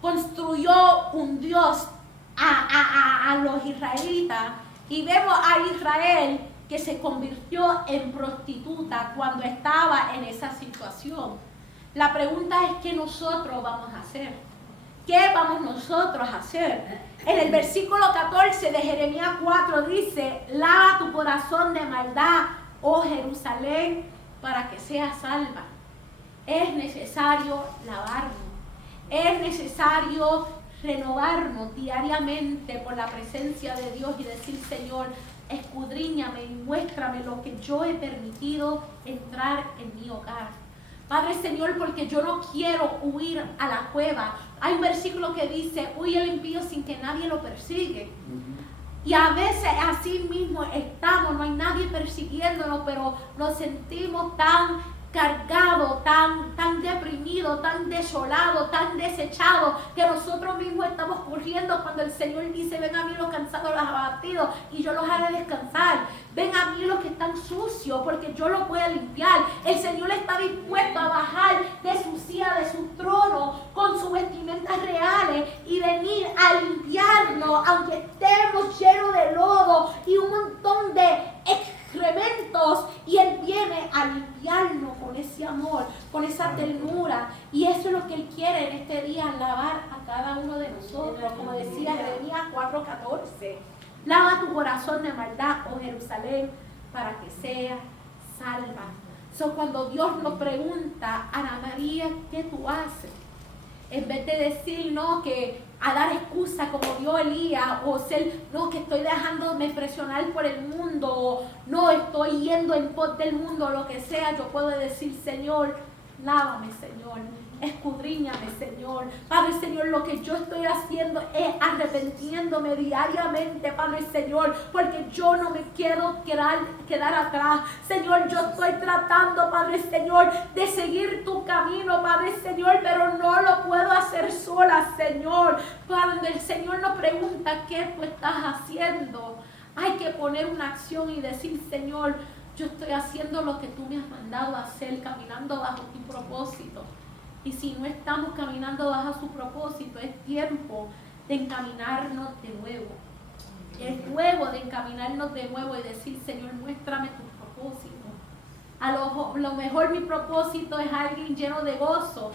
construyó un Dios a los israelitas. Y vemos a Israel que se convirtió en prostituta cuando estaba en esa situación. La pregunta es, ¿qué nosotros vamos a hacer? ¿Qué vamos nosotros a hacer? En el versículo 14 de Jeremías 4 dice, lava tu corazón de maldad, oh Jerusalén, para que seas salva. Es necesario lavarnos. Es necesario renovarnos diariamente por la presencia de Dios y decir, Señor, escudriñame y muéstrame lo que yo he permitido entrar en mi hogar. Padre Señor, porque yo no quiero huir a la cueva. Hay un versículo que dice, huye el impío sin que nadie lo persigue. Y a veces así mismo estamos, no hay nadie persiguiéndonos, pero nos sentimos tan cargados, tan deprimidos, tan desolados, tan desechados, que nosotros mismos estamos corriendo cuando el Señor dice, ven a mí los cansados, los abatidos, y yo los haré descansar. Ven a mí los que están sucios, porque yo los voy a limpiar. El Señor está dispuesto a bajar de su silla, de su trono, con sus vestimentas reales, y venir a limpiarnos, aunque estemos llenos de lodo y un montón de excrementos, y Él viene a limpiarnos con ese amor, con esa ternura. Y eso es lo que Él quiere en este día, lavar a cada uno de nosotros, como decía Jeremías 4:14. Lava tu corazón de maldad, oh Jerusalén, para que seas salva. Cuando Dios nos pregunta, Ana María, ¿qué tú haces? En vez de decir, no, que a dar excusa como dio Elías, o ser, no, que estoy dejándome presionar por el mundo, o no, estoy yendo en pos del mundo, lo que sea, yo puedo decir, Señor, lávame, Señor, escudriñame, Señor. Padre Señor, lo que yo estoy haciendo es arrepintiéndome diariamente, Padre Señor, porque yo no me quiero quedar atrás. Señor, yo estoy tratando, Padre Señor, de seguir tu camino, Padre Señor, pero no lo puedo hacer sola, Señor. Cuando el Señor nos pregunta, ¿qué tú estás haciendo? Hay que poner una acción y decir, Señor, yo estoy haciendo lo que tú me has mandado a hacer, caminando bajo tu propósito. Y si no estamos caminando bajo su propósito, es tiempo de encaminarnos de nuevo. Es nuevo de encaminarnos de nuevo y decir, Señor, muéstrame tu propósito. A lo mejor mi propósito es alguien lleno de gozo,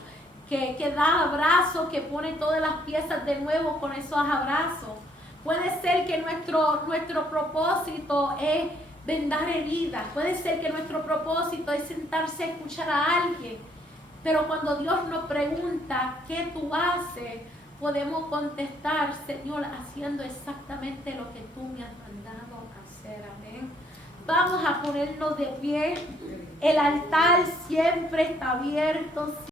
que da abrazos, que pone todas las piezas de nuevo con esos abrazos. Puede ser que nuestro propósito es vendar heridas. Puede ser que nuestro propósito es sentarse a escuchar a alguien. Pero cuando Dios nos pregunta, ¿qué tú haces?, podemos contestar, Señor, haciendo exactamente lo que tú me has mandado a hacer. Amén. Vamos a ponernos de pie. El altar siempre está abierto.